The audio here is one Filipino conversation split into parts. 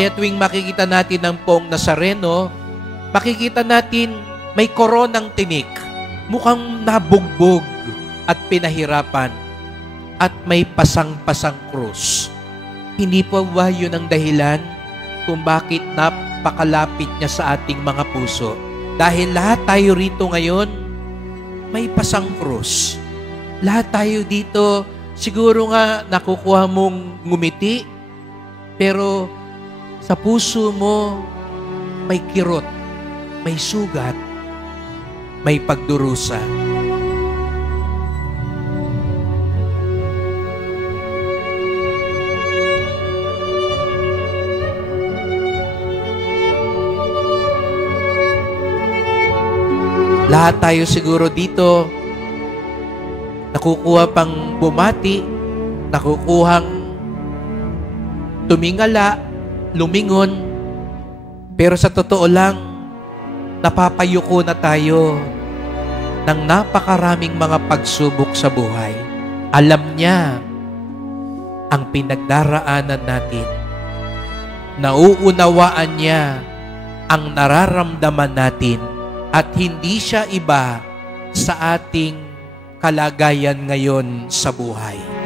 Kaya tuwing makikita natin ang Poong Nazareno, makikita natin may koronang tinik, mukhang nabugbog at pinahirapan, at may pasang-pasang krus. Hindi po ba yun ang dahilan kung bakit napakalapit niya sa ating mga puso? Dahil lahat tayo rito ngayon, may pasang krus. Lahat tayo dito, siguro nga nakukuha mong ngumiti, pero sa puso mo, may kirot, may sugat, may pagdurusa. Lahat tayo siguro dito, nakukuha pang bumati, nakukuhang tumingala, lumingon, pero sa totoo lang, napapayuko na tayo ng napakaraming mga pagsubok sa buhay. Alam niya ang pinagdaraanan natin. Nauunawaan niya ang nararamdaman natin at hindi siya iba sa ating kalagayan ngayon sa buhay.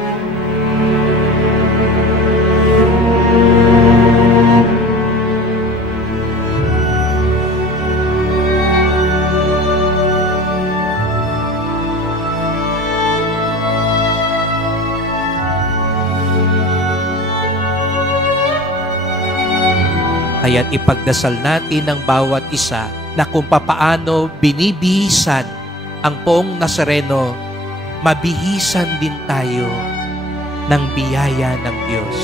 Kaya't ipagdasal natin ang bawat isa na kung papaano binibihisan ang Poong Nazareno, mabihisan din tayo ng biyaya ng Diyos.